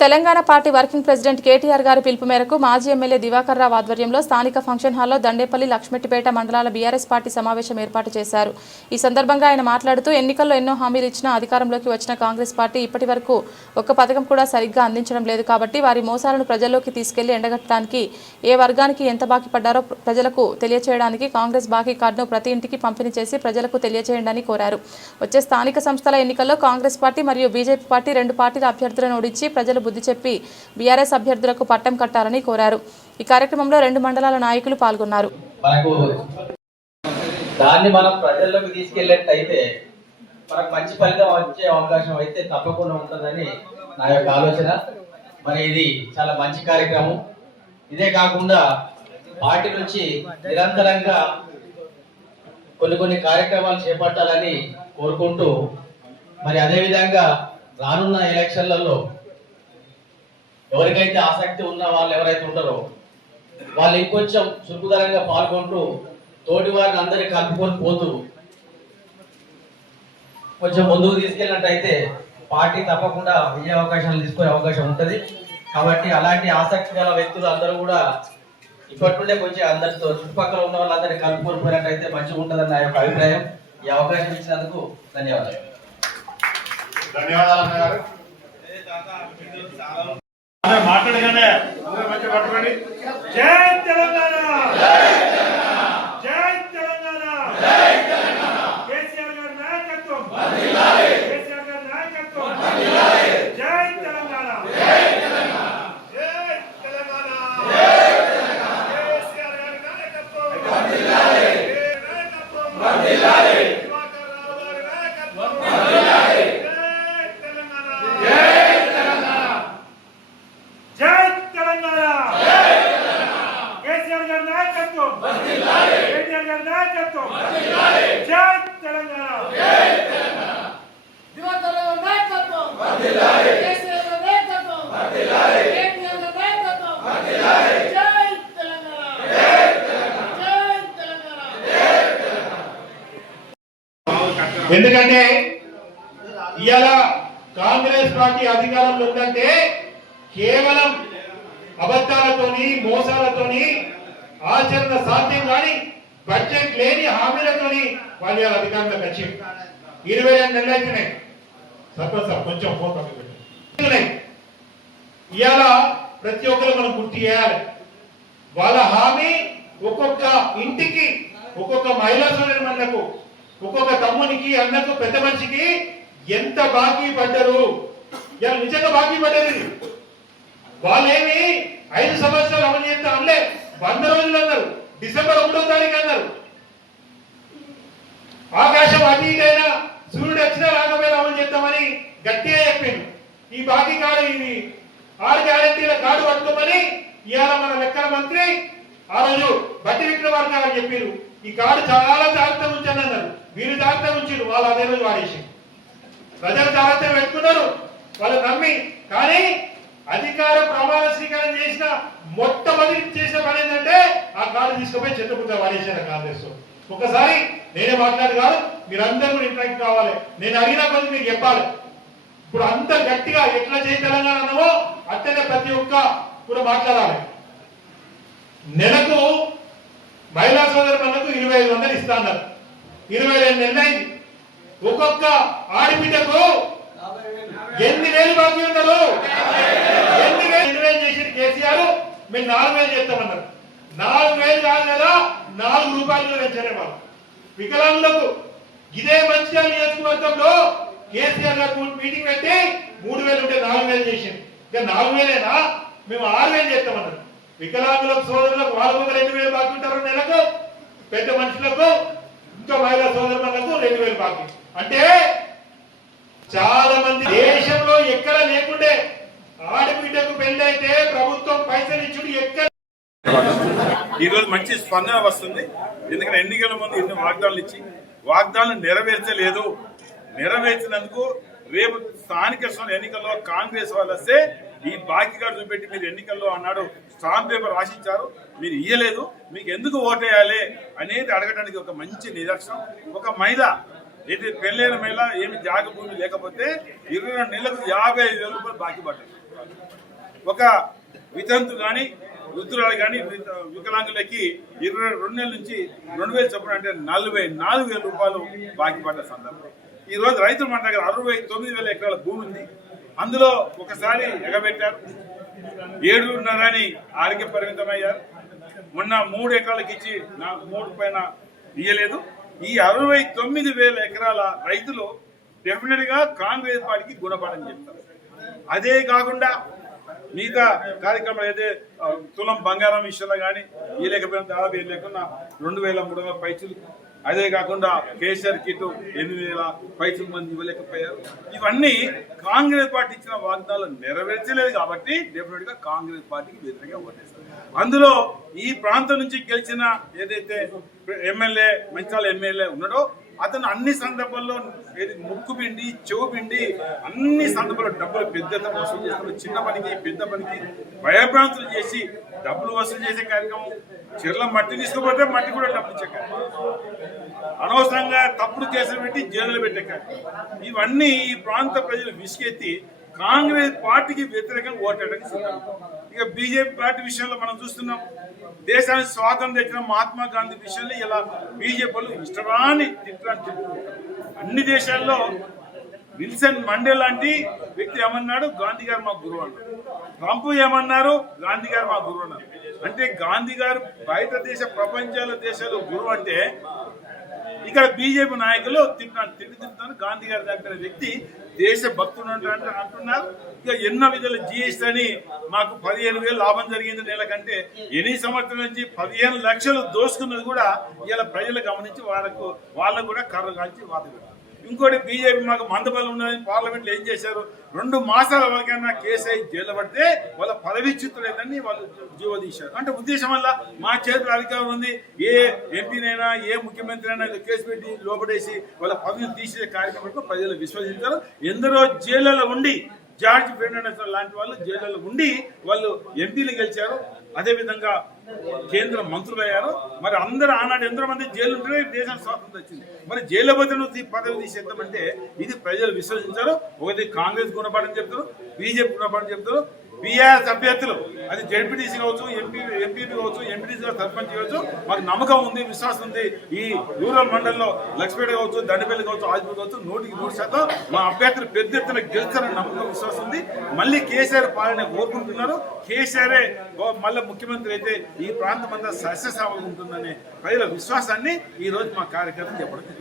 Telangana party working president KTR గారి పిలుపు మేరకు మాజీ ఎమ్మెల్యే దివాకర్ రావు ఆధ్వర్యంలో స్థానిక ఫంక్షన్ హాల్లో దండేపల్లి లక్ష్మెట్టిపేట మండలాల బీఆర్ఎస్ పార్టీ సమావేశం ఏర్పాటు చేశారు. ఈ సందర్భంగా ఆయన మాట్లాడుతూ ఎన్నికల్లో ఎన్నో హామీలు ఇచ్చినా అధికారంలోకి వచ్చిన కాంగ్రెస్ పార్టీ ఇప్పటి వరకు ఒక్క పథకం కూడా సరిగ్గా అందించడం లేదు కాబట్టి వారి మోసాలను ప్రజల్లోకి తీసుకెళ్లి ఎండగట్టడానికి ఏ వర్గానికి ఎంత బాకీ పడ్డారో ప్రజలకు తెలియచేయడానికి కాంగ్రెస్ బాకీ కార్డును ప్రతి ఇంటికి పంపిణీ చేసి ప్రజలకు తెలియచేయండి కోరారు. వచ్చే స్థానిక సంస్థల ఎన్నికల్లో కాంగ్రెస్ పార్టీ మరియు బీజేపీ పార్టీ రెండు పార్టీల అభ్యర్థులను ఓడించి ప్రజలు బుద్ధి చెప్పి బీఆర్ఎస్ అభ్యర్థులకు పట్టం కట్టాలని కోరారు. ఈ కార్యక్రమంలో రెండు మండలాల నాయకులు పాల్గొన్నారు. దాన్ని మనం ప్రజల్లోకి తీసుకెళ్లేటైతే మనకు మంచి ఫలితం వచ్చే అవకాశం అయితే తప్పకుండా ఉంటుందని నా యొక్క ఆలోచన. మరి ఇది చాలా మంచి కార్యక్రమం. ఇదే కాకుండా పార్టీ నుంచి నిరంతరంగా కొన్ని కార్యక్రమాలు చేపట్టాలని కోరుకుంటూ మరి అదేవిధంగా రానున్న ఎలక్షన్లలో ఎవరికైతే ఆసక్తి ఉన్న వాళ్ళు ఎవరైతే ఉంటారో వాళ్ళు ఇంకొంచెం చురుకుదరంగా పాల్గొంటూ తోటి వారిని అందరినీ కలుపుకొని పోతూ కొంచెం ముందుకు తీసుకెళ్ళినట్టయితే పార్టీ తప్పకుండా విజయ అవకాశాలు తీసుకునే అవకాశం ఉంటుంది. కాబట్టి అలాంటి ఆసక్తి గల వ్యక్తులు అందరూ కూడా ఇప్పటి నుండే కొంచెం అందరితో చుట్టుపక్కల ఉన్న వాళ్ళందరినీ కలుపుకొని పోయినట్టయితే మంచిగా ఉంటుందని నా యొక్క అభిప్రాయం. ఈ అవకాశం ఇచ్చినందుకు ధన్యవాదాలు. మాట్లాడగానే పట్టుకోండి. జై తెలంగాణ, జై తెలంగాణ, కేసీఆర్ గారి నాయకత్వం, కేసీఆర్ గారి నాయకత్వం, జై తెలంగాణ, జై తెలంగాణ, కేసీఆర్ గారి నాయకత్వం, దివాకర్ రావు గారి నాయకత్వం, ఎందుకంటే ఇవాళ కాంగ్రెస్ పార్టీ అధికారంలో ఉందంటే కేవలం అబద్ధాలతోని మోసాలతోని ఆచరణ సాధ్యం కాని బడ్జెట్ లేని హామీలతోని వాళ్ళు అధికారంలోకి వచ్చి 22 నెలలు అవుతున్నాయి. సార్ కొంచెం ఫోన్ పంపిణీ ఇవాళ ప్రతి ఒక్కరు మనం గుర్తు చేయాలి. వాళ్ళ హామీ ఒక్కొక్క ఇంటికి ఒక్కొక్క మహిళా సోదరులకు ఒక్కొక్క తమ్మునికి అన్నకు పెద్ద మనిషికి ఎంత బాకీ పడ్డారు. ఇలా నిజంగా బాకీ పడ్డారు. వాళ్ళేమి 5 సంవత్సరాలు అమలు చేస్తా అనలే, 100 రోజులు అన్నారు. డిసెంబర్ 1వ తారీఖు అన్నారు. ఆకాశం అటు ఇటైనా సూర్యుడు వచ్చినా రాకపోయినా అమలు చేద్దామని గట్టిగా చెప్పింది. ఈ బాకీ కార్డు ఇది 6 గ్యారెంటీల కార్డు పట్టుకోమని ఇవాళ మన లెక్కల మంత్రి ఆ రోజు బట్టి విక్రమార్క గారు చెప్పారు. ఈ కార్డు చాలా జాగ్రత్తగా ఉంచండి అన్నారు. వీరు జాగ్రత్తగా ఉంచారు, వాళ్ళు అదే రోజు వాడేసి ప్రజలు జాగ్రత్తగా పెట్టుకున్నారు. వాళ్ళు నమ్మి కానీ అధికార ప్రమాణ స్వీకారం చేసిన మొట్టమొదటి చేసిన పని ఏంటంటే ఆ కార్డు తీసుకుపోయి చెత్తపుట్ట వాడేసారు కాంగ్రెస్. ఒకసారి నేనే మాట్లాడి కాదు, మీరందరూ కూడా ఇంట్రాక్ట్ కావాలి. నేను అడిగిన కొద్ది మీరు చెప్పాలి. ఇప్పుడు అంత గట్టిగా ఎట్లా చేయి తెలంగాణ అన్నామో అట్టనే ప్రతి ఒక్క కూడా మాట్లాడాలి. నెలకు మహిళా సోదరులకు 2500 ఇస్తా అన్నారు. 22 నెలలు అయింది. ఒక్కొక్క ఆడబిడ్డకు 8,000 బాకీ ఉన్నారు. 8,000 చేసిన కేసీఆర్ మేము 4,000 చేస్తామన్నారు. 4,000 కాదు కదా, 4 రూపాయలు పెంచారే వాళ్ళు. వికలాంగులకు ఇదే మంచిర్యాల నియోజకవర్గంలో కేసీఆర్ గారు మీటింగ్ పెట్టి 3,000 ఉంటే 4,000 చేసింది. ఇక 4,000ఏనా, మేము 6,000 చేస్తామన్నారు. వికలాంగులకు సోదరులకు వాళ్ళకు 2,000 బాకీ ఉంటారు నెలకు, పెద్ద మనుషులకు ఇంకా మహిళా సోదరులకు 2,000 బాకీ. అంటే చాలా మంది దేశంలో ఎక్కడ లేకుండే ఆడబిడ్డకు పెళ్లి అయితే ప్రభుత్వం పైసలు ఇచ్చుడు ఎక్కడ. ఈ రోజు మంచి స్పందన వస్తుంది. ఎందుకంటే ఎన్నికల ముందు ఎన్నో వాగ్దానాలు ఇచ్చి వాగ్దానాలు నెరవేర్చలేదు. నెరవేర్చినందుకు రేపు స్థానిక ఎన్నికల్లో కాంగ్రెస్ వాళ్ళు వస్తే ఈ బాకీ కార్డు చూపెట్టి మీరు ఎన్నికల్లో అన్నాడు స్టాంప్ పేపర్ రాసిచ్చారు, మీరు ఇయ్యలేదు, మీకు ఎందుకు ఓటేయాలి అనేది అడగడానికి ఒక మంచి నిదర్శనం. ఒక మహిళ ఇది పెళ్ళైన మహిళ ఏమి జాగ భూమి లేకపోతే 22 నెలలకు 55,000 రూపాయలు బాకీ పడ్డారు. ఒక వితంతు కానీ వృద్ధురాలు కానీ వికలాంగులకి 22 నెలల నుంచి 2,000 చొప్పున అంటే 44,000 రూపాయలు బాకీ పడ్డ సందర్భం. ఈ రోజు రైతులు మన దగ్గర 69,000 ఎకరాల భూమి ఉంది. అందులో ఒకసారి ఎగబెట్టారు, 7.5 అని ఆరోగ్య పరిమితమయ్యారు. మొన్న 3 ఎకరాలకు ఇచ్చి 3 పైన ఇయ్యలేదు. ఈ 69,000 ఎకరాల రైతులు డెఫినెట్ గా కాంగ్రెస్ పార్టీకి గుణపాఠం చెప్తారు. అదే కాకుండా మిగతా కార్యక్రమాలు అయితే తులం బంగారం విషయంలో కానీ ఈ లేకపోయినా దాదాపు ఏం లేకుండా 2,300 పైచులు, అదే కాకుండా కేసీఆర్ కిట్ 8,000 పైచుల మంది ఇవ్వలేకపోయారు. ఇవన్నీ కాంగ్రెస్ పార్టీ ఇచ్చిన వాగ్దానాలు నెరవేర్చలేదు కాబట్టి డెఫినెట్ గా కాంగ్రెస్ పార్టీకి వ్యతిరేకంగా ఓటేస్తారు. అందులో ఈ ప్రాంతం నుంచి గెలిచిన ఏదైతే ఎమ్మెల్యే మంచాల ఎమ్మెల్యే ఉన్నాడో అతను అన్ని సందర్భాల్లో ముక్కు పిండి చెవు పిండి అన్ని సందర్భాల్లో డబ్బులు పెద్ద వసూలు చేస్తారు. చిన్న పనికి పెద్ద పనికి భయభ్రాంతులు చేసి డబ్బులు వసూలు చేసే కార్యక్రమం, చెర్ల మట్టి తీసుకుపోతే మట్టి కూడా డబ్బులు ఇచ్చే కార్యక్రమం, అనవసరంగా తప్పుడు కేసులు పెట్టి జైలులో పెట్టే కార్యక్రమం, ఇవన్నీ ఈ ప్రాంత ప్రజలు విసుకెత్తి కాంగ్రెస్ పార్టీకి వ్యతిరేకంగా ఓటేయడానికి సిద్ధం. ఇక బీజేపీ పార్టీ విషయంలో మనం చూస్తున్నాం, దేశానికి స్వాతంత్రం తెచ్చిన మహాత్మా గాంధీ విషయంలో ఇలా బీజేపీలు ఇష్టరాని తిట్టారు. అన్ని దేశాల్లో విల్సన్ మండే లాంటి వ్యక్తి ఏమన్నాడు, గాంధీ గారు మా గురువు అన్నారు. ట్రంప్ ఏమన్నారు, గాంధీ గారు మా గురువు అన్నారు. అంటే గాంధీ గారు బయట దేశాలు గురువు అంటే ఇక్కడ బీజేపీ నాయకులు తిరుగుతున్నారు. గాంధీ గారు దగ్గర వ్యక్తి దేశ భక్తుడు అంటున్నారు. ఇక ఎన్నో విధాలు జిఎస్టీ అని మాకు 15,000 లాభం జరిగింది నెల కంటే 8 సంవత్సరాల నుంచి 15 లక్షలు దోసుకున్నది కూడా ఇలా ప్రజలు గమనించి వాళ్ళకు కూడా కర్ర కాల్చి వాదం. ఇంకోటి బీజేపీ మాకు మందబలం ఉన్నదని పార్లమెంట్ లో ఏం చేశారు, 2 మాసాల వరకైనా కేసీఐ జైలు పడితే వాళ్ళ పదవిచ్యుతులేదని వాళ్ళు జీవో తీశారు. అంటే ఉద్దేశం వల్ల మా చేతిలో అధికారం ఉంది, ఏ ఎంపీనైనా ఏ ముఖ్యమంత్రి అయినా కేసు పెట్టి లోపడేసి వాళ్ళ పదవిని తీసే కార్యక్రమం ప్రజలు విశ్వసించారు. ఎందరో జైళ్లలో ఉండి జార్జ్ ఫెర్నాండెస్ లాంటి వాళ్ళు జైళ్లలో ఉండి వాళ్ళు ఎంపీలు గెలిచారు, అదేవిధంగా కేంద్ర మంత్రులు అయ్యారు. మరి అందరూ ఆనాడు ఎంతో మంది జైలు ఉంటేనే దేశానికి స్వాతంత్రం వచ్చింది. మరి జైలు పోతే నువ్వు పదవి తీసేద్దామంటే ఇది ప్రజలు విశ్వసించారు. ఒకటి కాంగ్రెస్ గుణపాఠం చెప్తారు, బీజేపీ గుణపాఠం చెప్తారు. బీఆర్ఎస్ అభ్యర్థులు అది జడ్పీటీసీ కావచ్చు, ఎంపీపీ కావచ్చు, ఎంపీటీసీ సర్పంచ్ కావచ్చు, మాకు నమ్మకం ఉంది, విశ్వాసం ఉంది. ఈ రూరల్ మండలంలో లక్ష్మీపేట కావచ్చు, దండపల్లి కావచ్చు, ఆజ్పూర్ కావచ్చు 100% మా అభ్యర్థులు పెద్ద ఎత్తున గెలుస్తారని నమ్మకం విశ్వాసం ఉంది. మళ్ళీ కేసీఆర్ పాలన కోరుకుంటున్నారు. కేసీఆరే మళ్ళీ ముఖ్యమంత్రి అయితే ఈ ప్రాంతం అంతా సస్యశ్యామలం ఉంటుందనే ప్రజల విశ్వాసాన్ని ఈ రోజు మా కార్యకర్తలు చెప్పడం.